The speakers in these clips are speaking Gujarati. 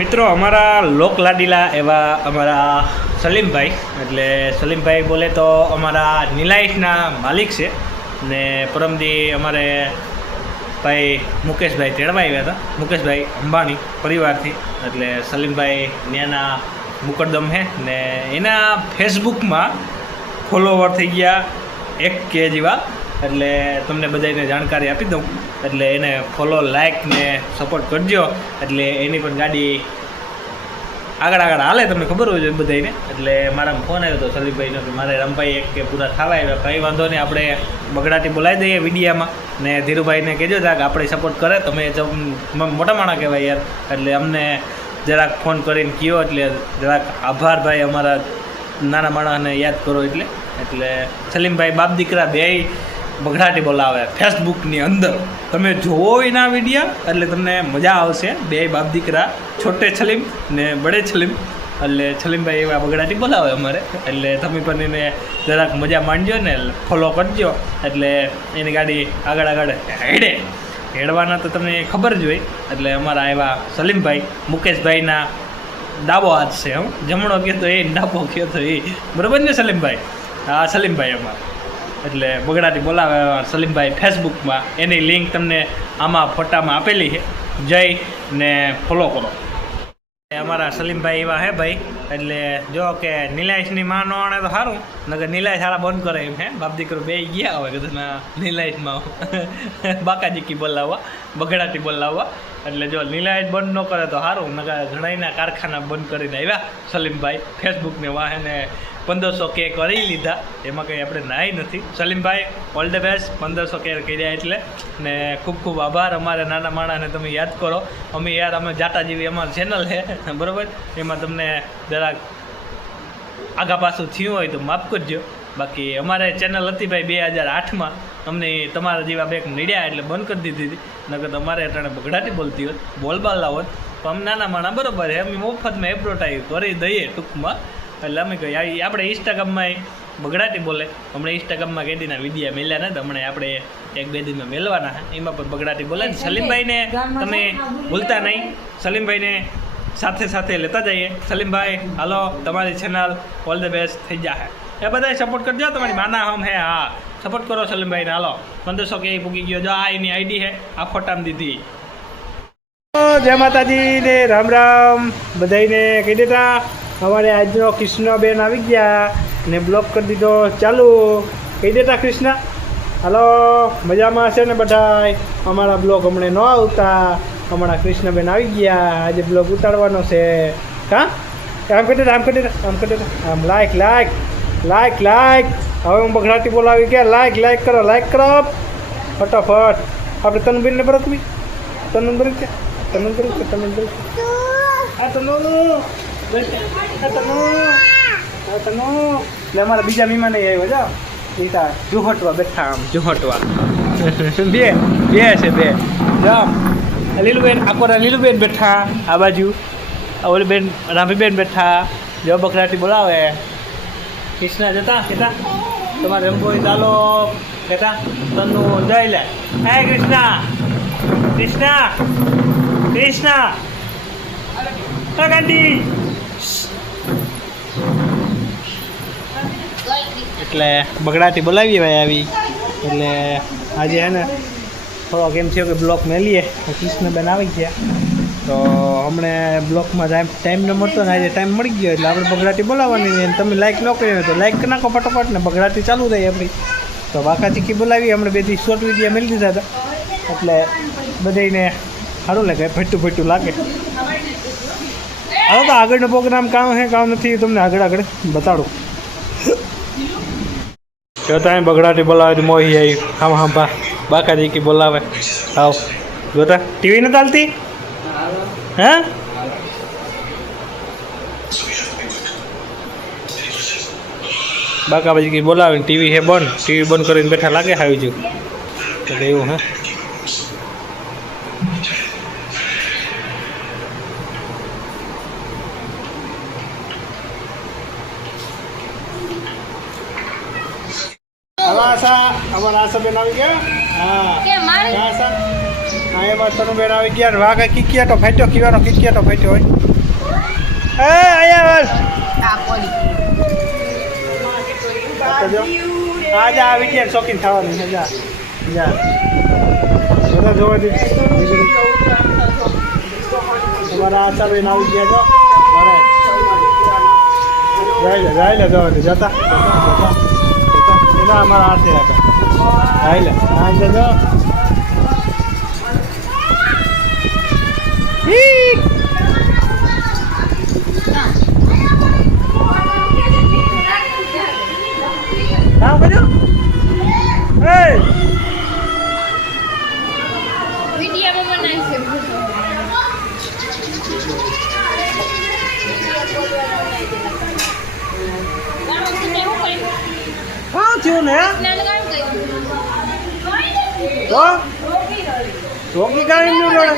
મિત્રો અમારા લોક લાડીલા એવા અમારા સલીમભાઈ, એટલે સલીમભાઈ બોલે તો અમારા નિલાઈશના માલિક છે ને પરમદી અમારે ભાઈ મુકેશભાઈ તેડવા આવ્યા હતા, મુકેશભાઈ અંબાણી પરિવારથી. એટલે સલીમભાઈ ત્યાંના મુકદ્દમ છે ને એના ફેસબુકમાં ફોલોવર થઈ ગયા 1K જેવા. એટલે તમને બધાને જાણકારી આપી દઉં, એટલે એને ફોલો, લાઇક ને સપોર્ટ કરજો. એટલે એની પણ ગાડી આગળ હાલે, તમને ખબર હોય છે બધાને. એટલે મારા ફોન આવ્યો હતો સલીમભાઈનો કે મારે રમભાઈ 1K પૂરા થવા આવ્યા. કંઈ વાંધો નહીં, આપણે બગડાટી બોલાવી દઈએ વિડીયામાં ને ધીરુભાઈને કહેજો કે આપણે સપોર્ટ કરે. તમે મોટા માણા કહેવાય યાર, એટલે અમને જરાક ફોન કરીને કહો, એટલે જરાક આભાર ભાઈ, અમારા નાના માણસને યાદ કરો. એટલે સલીમભાઈ બાપ દીકરા બે બગડાટી બોલાવે ફેસબુકની અંદર. તમે જોવો એના વિડીયા એટલે તમને મજા આવશે. બે બાપ દીકરા, છોટે સલીમ ને બડે સલીમ. એટલે સલીમભાઈ એવા બગડાટી બોલાવે અમારે. એટલે તમે પણ એને જરાક મજા માંડજો ને ફોલો કરજો. એટલે એની ગાડી આગળ હેડવાના તો તમને ખબર જ હોય. એટલે અમારા એવા સલીમભાઈ, મુકેશભાઈના ડાબો હાથ છે. જમણો કહો તો એ, ડાબો કહો તો એ, બરાબર ને સલીમભાઈ? હા, સલીમભાઈ અમારા. એટલે બગડાટી બોલાવે સલીમભાઈ ફેસબુકમાં. એની લિંક તમને આમાં ફોટામાં આપેલી છે. જઈ ને ફોલો કરો. અમારા સલીમભાઈ એવા હે ભાઈ. એટલે જો કે નિલાઈશની માં નો આણે તો સારું, નકર નિલાઈશ સારા બંધ કરે એમ હે. બાપ દીકરો બે ગયા હોય કદાચ નિલાઈશમાં બાકાજીકી બોલાવવા, બગડાટી બોલાવવા. એટલે જો નિલાઈશ બંધ ન કરે તો સારું, નકર ઘણાના કારખાના બંધ કરીને આવ્યા સલીમભાઈ. ફેસબુકને વાહને 1500K કરી લીધા, એમાં કંઈ આપણે નાઈ નથી. સલીમભાઈ ઓલ ધ બેસ્ટ, 1500K કર્યા એટલે. ને ખૂબ ખૂબ આભાર. અમારે નાના માણસને તમે યાદ કરો. અમે જાટા જેવી અમારી ચેનલ છે, બરાબર? એમાં તમને જરાક આગા પાછું થયું હોય તો માફ કરજો. બાકી અમારે ચેનલ હતી ભાઈ 2008માં. અમને તમારા જેવા બેક નડ્યા એટલે બંધ કરી દીધી હતી. નકર તમારે અટાણે બગડાટી બોલતી હોત, બોલબાલ હોત. પણ અમે નાના માણા બરાબર છે, અમે મફતમાં એડવર્ટાઈઝ કરી દઈએ ટૂંકમાં. એટલે અમે કહી આપણે ઇન્સ્ટાગ્રામમાં બગડાટી બોલે. હમણાં ઇન્સ્ટાગ્રામમાં કેદીના વિડીયા મેલ્યા ને, હમણાં આપણે 1-2 દિનમાં મેળવાના છે. એમાં પણ બગડાટી બોલે. સલીમભાઈને તમે ભૂલતા નહીં, સલીમભાઈને સાથે લેતા જઈએ. સલીમભાઈ હાલો, તમારી ચેનલ ઓલ ધ બેસ્ટ થઈ જાય. એ બધા સપોર્ટ કરજો. તમારી માના હમ હે, હા સપોર્ટ કરો સલીમભાઈને. હાલો 1500K પૂગી ગયો. જો આ એની આઈડી છે, આ ફોટામાં દીધી. જય માતાજી ને રામ રામ બધાને કહી દેતા. અમારે આજનો કૃષ્ણબેન આવી ગયા ને બ્લોક કરી દીધો ચાલુ. કહી દેતા કૃષ્ણ. હાલો, મજામાં હશે ને બધાય? અમારા બ્લોગ હમણાં ન આવતા, અમારા કૃષ્ણબેન આવી ગયા. આજે બ્લોગ ઉતારવાનો છે. હા, આમ કરી દેતા, આમ લાઈક. હવે હું બગડાટી બોલાવી ગયા. લાઈક કરો ફટાફટ. આપણે તનુબેનને બરો તમે તનુ એટલે અમારા બીજા મહેમાન આવ્યો જા. ઈતા જુહટવા બેઠા, આમ જુહટવા બે છે જામ. લીલુબેન, આકોરા લીલુબેન બેઠા આ બાજુ. ઓલી બેન રામીબેન બેઠા. જો બકરાટી બોલાવે. કૃષ્ણ જતા કહેતા તમારે રંગોળી ચાલો કહેતા તનુ જઈ લે. હે કૃષ્ણ ગાંધી. એટલે બગડાટી બોલાવીએ ભાઈ આવી. એટલે આજે હે ને થોડોક એમ થયો કે બ્લોક મેલીએ. કૃષ્ણબેન આવી ગયા તો હમણાં બ્લોકમાં ટાઈમ ન મળતો ને આજે ટાઈમ મળી ગયો. એટલે આપણે બગડાટી બોલાવવાની. તમે લાઈક ન કરી હોય તો લાઈક કરી નાખો ફટાફટ ને બગડાટી ચાલુ રહી આપણી. તો બાકાચીકી બોલાવી. હમણાં 2 શોર્ટ વિડીયો મેળવી દીધા હતા. એટલે બધાને સારું લાગે, ફેટું લાગે. હવે તો આગળનો પ્રોગ્રામ કામ છે કામ નથી, તમને આગળ બતાડું. જો તમે બગડાટી બોલાવે તો મોહી આવી. હા બાકાચીકી બોલાવે. આવ જોતા ટીવી નથી ચાલતી? હા, બાકાચીકી બોલાવે. ટીવી છે બંધ, ટીવી બંધ કરીને બેઠા લાગે આવી ગયું. એટલે એવું હે. અમારા આશાબેન આવી ગયા. હા, આશા એમાં તનુબેન આવી ગયા વાઘ કિકિયાટો ફાટ્યો કીવાનો કિકિયાટો ફાટ્યો હોય એ અહીંયા આજે આ વિદ્યા શોખીન થવાની છે જા જા બધા જોવા દે તમારા આશાબેન આવી ગયા છો મારે જાય લે જવા દે જતા એના અમારા હાથે હતા જાય લે આ જજો હા બધું એ વિડિયામાં બનાવી છે હા થયું ને તો રોકી કાઢી નું લડે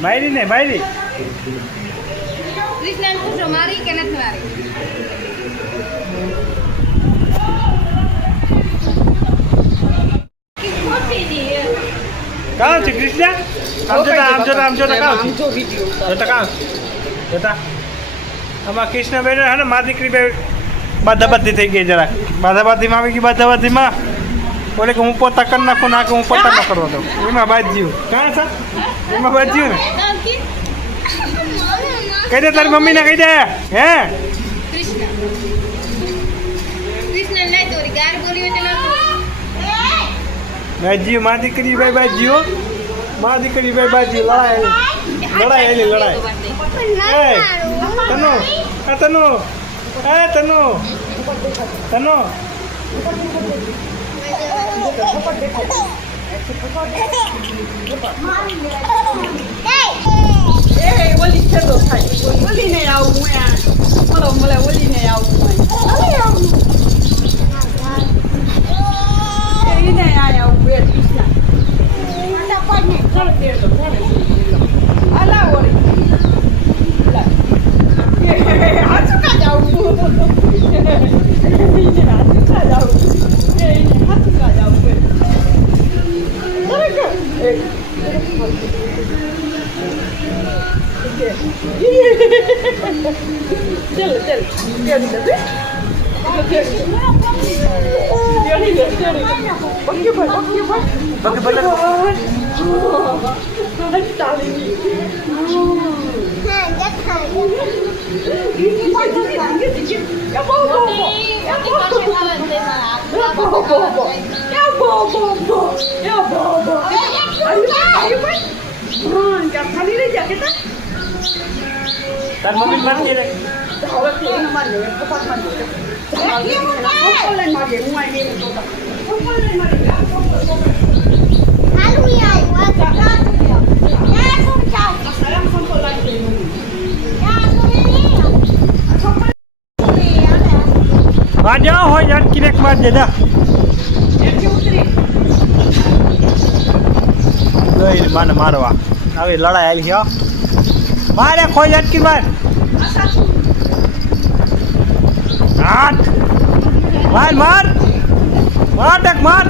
મારી ને મારી કૃષ્ણ પૂછો મારી કે નથી મારી કાં છે કૃષ્ણ આમ જોતા કાં જોતા કાં જોતા આમાં કૃષ્ણબેન હે ને મા દીકરી બે બાધાબાધી થઈ ગઈ જરા બાધાબાધીમાં આવી ગઈ બાધાબાધીમાં બોલે કે હું પોતા કરી નાખું ના કે હું પોતા ન કરવા દઉં એમાં બાજ્યું કાં છે એમાં બાજ્યું ને કહી દે તારી મમ્મીને કહી દે હે કૃષ્ણ નહીં તોરી ગાર બોલી એટલે બાજ્યું મા દીકરી ભાઈ બાજ્યું મા દીકરી ભાઈ બાજ્યું લડાઈ લડાઈ તનુ આ તનુ એ તનુ તનુ ઓલી છેડો થાય ઓલી ને આવું મળે ઓલી ને આવું એને આવું બે અલા ઓરી હાચું કા જાવું હાચું કા જાવું चलो चल खाली रह जाके था તાર મમ્મી મારી દે હવે તેલ મારી દે પપ્પા મારી દે ઓનલાઈન મારી હું આઈ ગઈ તો ઓનલાઈન મારી હાલુ યાર વાતા યા કોણ જાવ આરામ સંતો લાગી વાજો હોય યાર કિરેક માર દે દા એથી ઉતરી ગઈ માને મારવા આવી લડાઈ આવી છે મારે ખોઈ અટકી માર આઠ માર માર માર ટક માર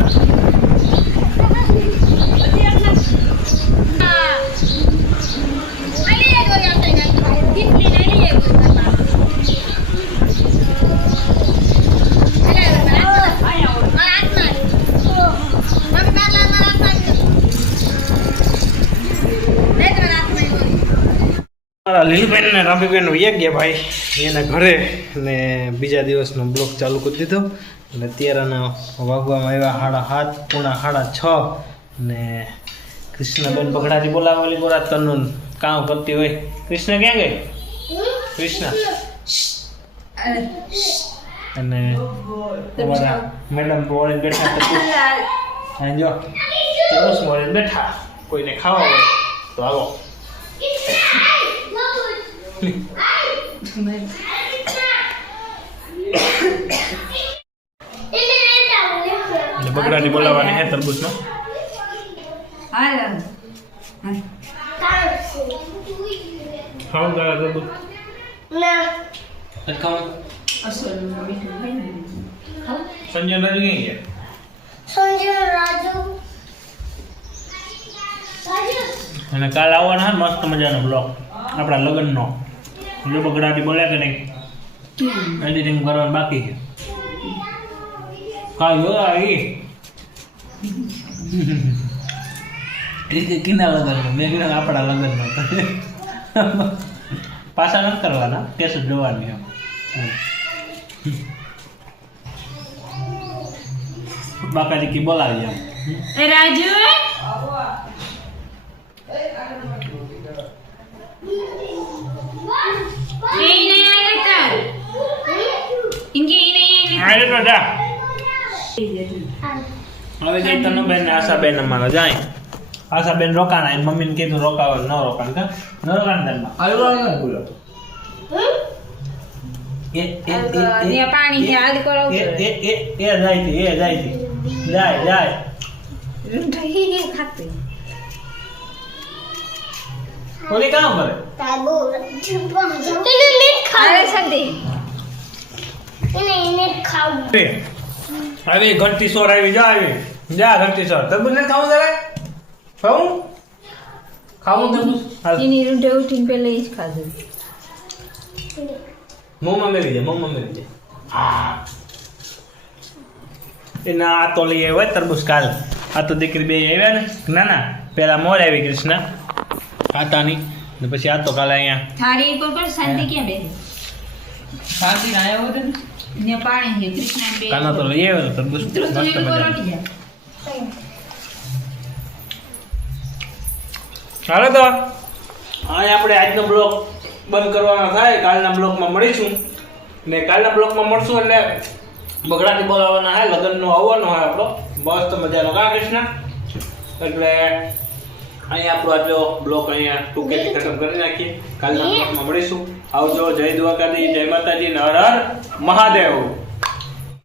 લીલુબેન ને રામબીબેન વયા ગયા ભાઈ એના ઘરે ને બીજા દિવસનો બ્લોગ ચાલુ કરી દીધો અને અત્યારના વાગવામાં આવ્યા 7:30 ને કૃષ્ણબેન બગડાથી બોલાવેલી બોલા તનુ કામ કરતી હોય કૃષ્ણ ક્યાં ગઈ કૃષ્ણ અને અમારા મેડમ બોલે બેઠા પછી જો તરસ મળે બેઠા કોઈને ખાવા હોય તો આવો બગડાની બોલાવવાની હે તરબૂચનો ખાવ તારા તરબૂચ ના ખાવ અસલ મીઠું ખાઈ ને સંજય રાજુ ક્યાં ગયા? સંજય રાજુ અને કાલ આવવાનો હે મસ્ત મજાનો બ્લોગ આપણા લગ્નનો. જો બગડાટી બોલે કે નહીં, એડિટિંગ કરવાનું બાકી છે. કાલ જો આવી કિના લગ્નનો, મેં કીધું આપણા લગ્નનો. પાછા નથી કરવાના, કેસ જ જોવાની એમ. બાકાજી કી બોલાવી એમ. એ Raju ini yang kata ini આલે તો જા. હવે જઈ તનુબેન ને આશાબેન અમારો જાય. આશાબેન રોકાણા, એની મમ્મીને કીધું રોકાવા ન રોકાણ કા ન રોકાણ તેમાં. dia panik ya ada kalau એ જાય છે, એ જાય છે. જાય ini kata ઓલી કામ કરે. તાબો એને નેટ ખાવ ada sedih એને નેટ ખાવ આવી ઘંટી સોર આવી જા ઘંટી સોર તરબૂચ ને ખાવું જરા ખાવું તરબૂચ હાલ ini udah utin pelis kata મોમાં મેલી જાય એના આ તો લઈ આવ્યા તરબૂચ કાલ. આ તો દીકરી બે આવ્યા ને ના પેલા મોર આવી કૃષ્ણ આતાની ને પછી આ તો કાલે અહીંયા थारी पर शांति क्या बे शांति आया हो तो ने पानी है कृष्ण बे કાના તો લઈ આવ્યો તરબૂચ तरus મસ્ત तुझे को મજાનું. रोटी जा હાલો તો અહીં આપણે આજનો બ્લોગ બંધ કરવાનો થાય. કાલના બ્લોગમાં મળીશું ને કાલના બ્લોગમાં મળશું એટલે બગડાથી બોલાવવાના હે, લગ્નનો આવવાનો હોય આપણો મસ્ત મજાનો કા કૃષ્ણ. એટલે અહીંયા આપણો આજનો બ્લોગ અહીંયા ટૂંકેથી ખતમ કરી નાખીએ. કાલના બ્લોગમાં મળીશું. આવજો. જય દ્વારકાધીશ, જય માતાજી, હર હર મહાદેવ.